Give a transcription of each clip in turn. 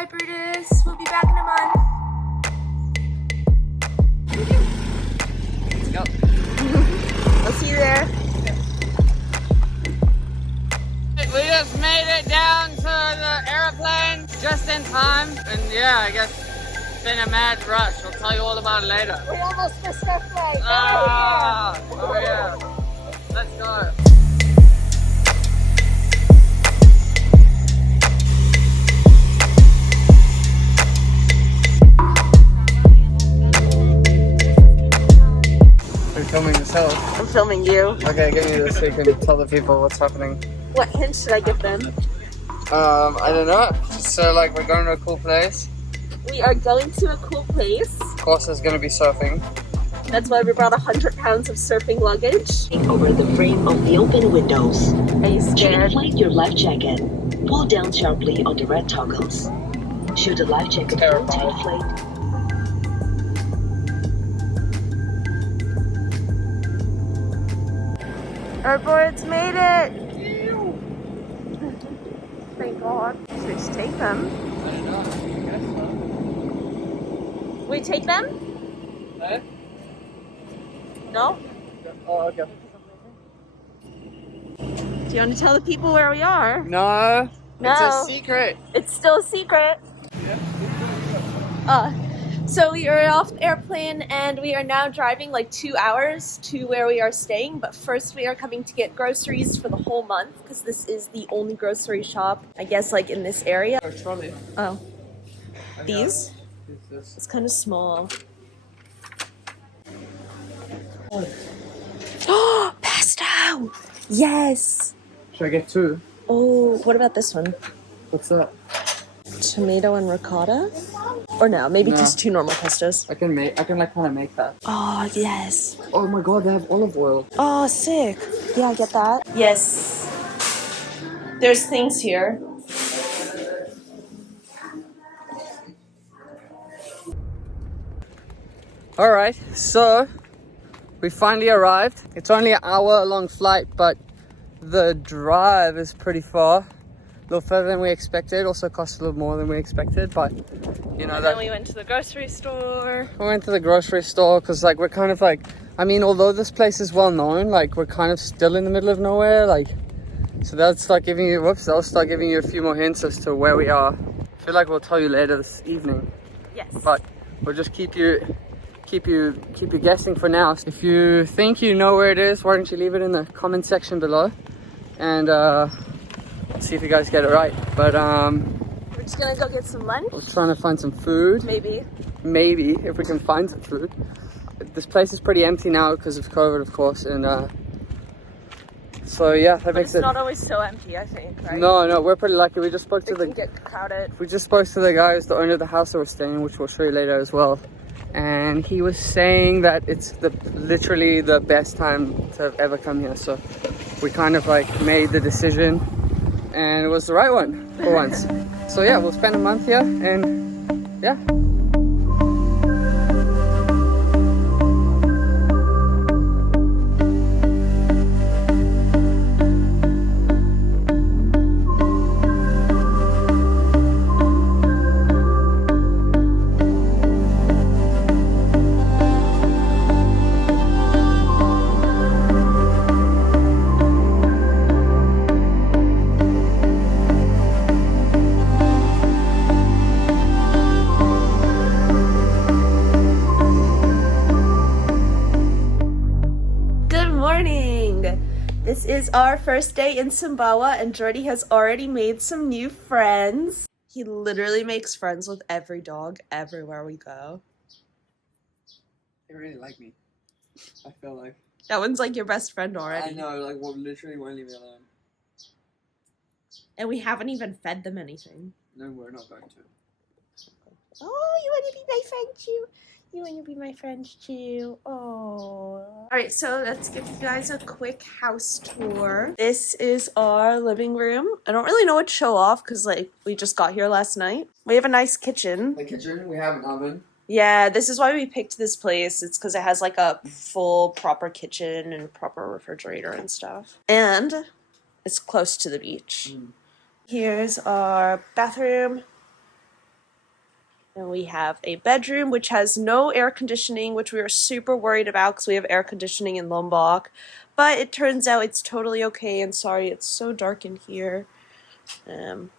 Bye, Brutus. We'll be back in a month. Let's go. I'll see you there. We just made it down to the airplane just in time. And yeah, I guess it's been a mad rush. I'll tell you all about it later. We almost missed our flight. Oh yeah. Let's go. Are you filming yourself? I'm filming you. Okay, give me this so you can tell the people what's happening. What hint should I give them? I don't know. So like we're going to a cool place. We are going to a cool place. Of course there's gonna be surfing. That's why we brought 100 pounds of surfing luggage. Over the frame of the open windows. Are you scared? Inflate your life jacket. Pull down sharply on the red toggles. Should the life jacket fail to inflate, Our boards made it! Thank God. Should we just take them? I don't know. I guess so. We take them? Eh? No? Oh, okay. Do you want to tell the people where we are? No. No. It's a secret. It's still a secret. So we are off the airplane and we are now driving like 2 hours to where we are staying. But first we are coming to get groceries for the whole month because this is the only grocery shop, I guess, like in this area. Trolley. Oh, these? It's kind of small. Oh, pesto! Yes! Should I get two? Oh, what about this one? What's that? Tomato and ricotta? Or no, maybe No. just 2 normal pestos. I can like kind of make that. Oh, yes. Oh my god, they have olive oil. Oh, sick. Yeah, I get that. Yes. There's things here. Alright, so we finally arrived. It's only an hour long flight, but the drive is pretty far. A little further than we expected. Also cost a little more than we expected, but you know And that then we went to the grocery store. we went to the grocery store because like we're kind of like, I mean, although this place is well known, like we're kind of still in the middle of nowhere, like, so that'll start giving you, I'll start giving you a few more hints as to where we are. I feel like we'll tell you later this evening, Yes. but we'll just keep you guessing for now. If you think you know where it is, why don't you leave it in the comment section below, and see if you guys get it right. But We're just gonna go get some lunch. we're trying to find some food. Maybe. Maybe if we can find some food. This place is pretty empty now because of COVID, of course, and so yeah, that But makes it's it. not always so empty, I think, right? No, we're pretty lucky. We just spoke to It the. can get crowded. We just spoke to the guy who's the owner of the house that we're staying in, which we'll show you later as well. And he was saying that it's literally the best time to have ever come here. So we kind of like made the decision, and it was the right one for once. So yeah, we'll spend a month here, and yeah. This is our first day in Sumbawa, and Jordy has already made some new friends. He literally makes friends with every dog everywhere we go. They really like me. I feel like. That one's like your best friend already. I know, like, well, literally won't leave me alone. And we haven't even fed them anything. No, we're not going to. Oh, you want to be my friend too? You want to be my friend too? Oh. Alright, so let's give you guys a quick house tour. This is our living room. I don't really know what to show off because, like, we just got here last night. We have a nice kitchen. The kitchen, we have an oven. Yeah, this is why we picked this place. It's because it has, like, a full proper kitchen and proper refrigerator and stuff. And it's close to the beach. Here's our bathroom. And we have a bedroom which has no air conditioning, which we were super worried about because we have air conditioning in Lombok. But it turns out it's totally okay, and sorry it's so dark in here.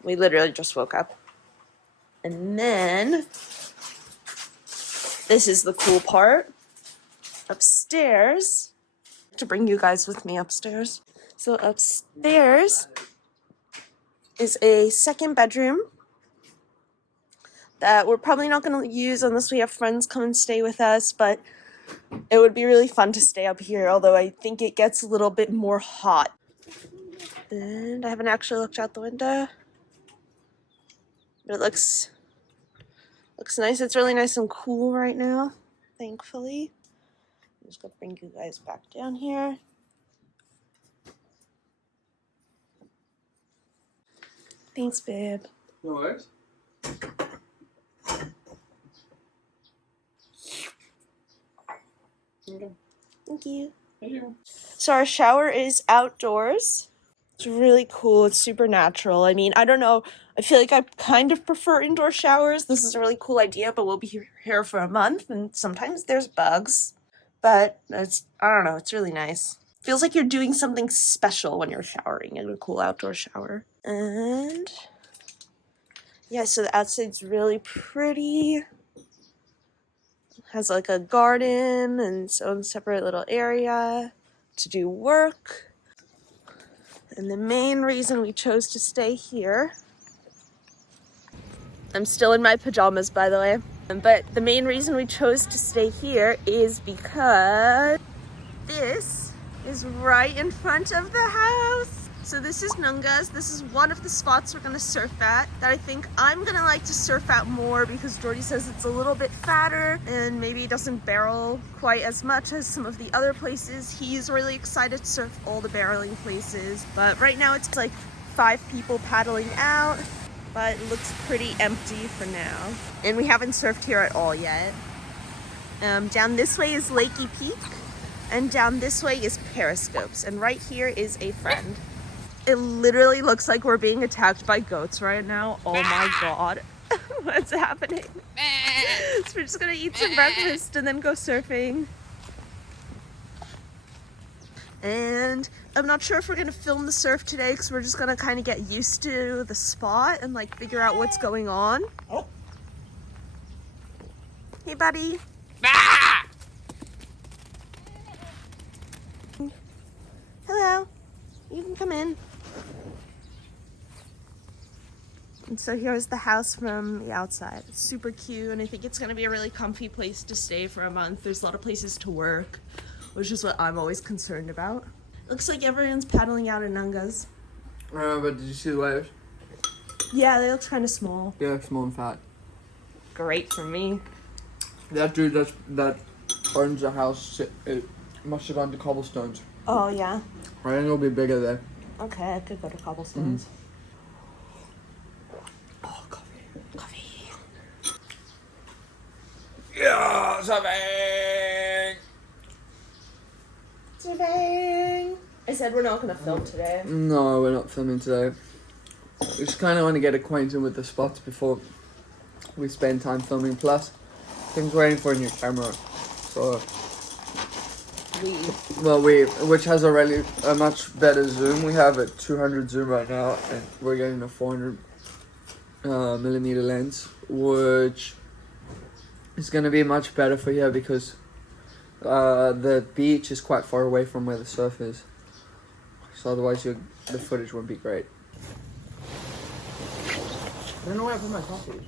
We literally just woke up. And then, this is the cool part. Upstairs, to bring you guys with me upstairs. So upstairs is a second bedroom that we're probably not going to use unless we have friends come and stay with us, but it would be really fun to stay up here, although I think it gets a little bit more hot. And I haven't actually looked out the window, but it looks nice. It's really nice and cool right now, thankfully. I'm just going to bring you guys back down here. Thanks, babe. No worries. Okay. Thank you. Thank you. So our shower is outdoors. It's really cool. It's super natural. I mean, I don't know. I feel like I kind of prefer indoor showers. This is a really cool idea, but we'll be here for a month, and sometimes there's bugs. But I don't know. It's really nice. Feels like you're doing something special when you're showering in a cool outdoor shower. And yeah, so the outside's really pretty. Has like a garden and its own separate little area to do work. And the main reason we chose to stay here, I'm still in my pajamas by the way, but the main reason we chose to stay here is because this is right in front of the house. So this is Nunga's. This is one of the spots we're gonna surf at that I think I'm gonna like to surf at more because Jordy says it's a little bit fatter and maybe it doesn't barrel quite as much as some of the other places. He's really excited to surf all the barreling places, but right now it's like 5 people paddling out, but it looks pretty empty for now. And we haven't surfed here at all yet. Down this way is Lakey Peak, and down this way is Periscopes, and right here is a friend. It literally looks like we're being attacked by goats right now. Oh my god. What's happening? So we're just gonna eat some breakfast and then go surfing. And I'm not sure if we're gonna film the surf today because we're just gonna kind of get used to the spot and like figure out what's going on. Hey buddy. Hello. You can come in. And so here's the house from the outside. It's super cute, and I think it's gonna be a really comfy place to stay for a month. There's a lot of places to work, which is what I'm always concerned about. Looks like everyone's paddling out in Nunga's. But did you see the waves? Yeah, they look kind of small. Yeah, small and fat. Great for me. That dude that owns the house, it must have gone to cobblestones. Oh yeah. I think it'll be bigger there. Okay, I could go to cobblestones. Oh, coffee. Coffee. Yeah, surfing! Surfing! I said we're not gonna film today. No, we're not filming today. We just kind of want to get acquainted with the spots before we spend time filming. Plus, Tim's waiting for a new camera. So, which has already a much better zoom. We have a 200 zoom right now, and we're getting a 400 millimeter lens, which is going to be much better for here because the beach is quite far away from where the surf is. So otherwise, the footage won't be great. I don't know where I put my coffee.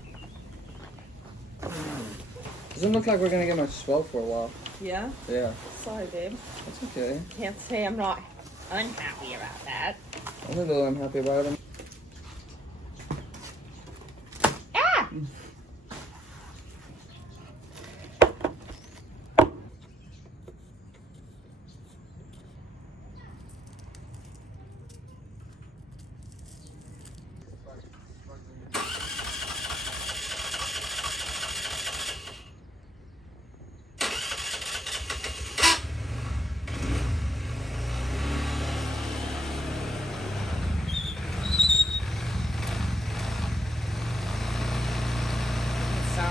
Doesn't look like we're gonna get much swell for a while. Yeah? Yeah. Sorry, babe. That's okay. Can't say I'm not unhappy about that. I'm a little unhappy about it. Ah!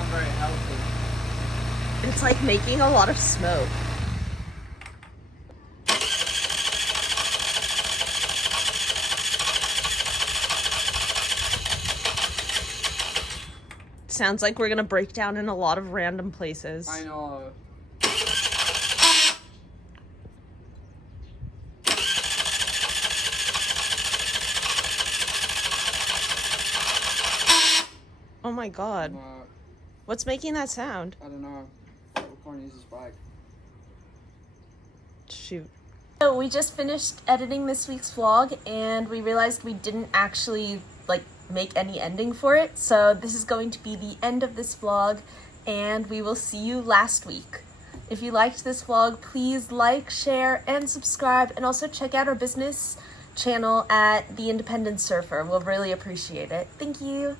sound very healthy. It's like making a lot of smoke. Sounds like we're gonna break down in a lot of random places. I know. Oh my god. What's making that sound? I don't know. Recording uses bike. Shoot. So we just finished editing this week's vlog and we realized we didn't actually like make any ending for it. So this is going to be the end of this vlog and we will see you last week. If you liked this vlog, please like, share, and subscribe, and also check out our business channel at The Independent Surfer. We'll really appreciate it. Thank you.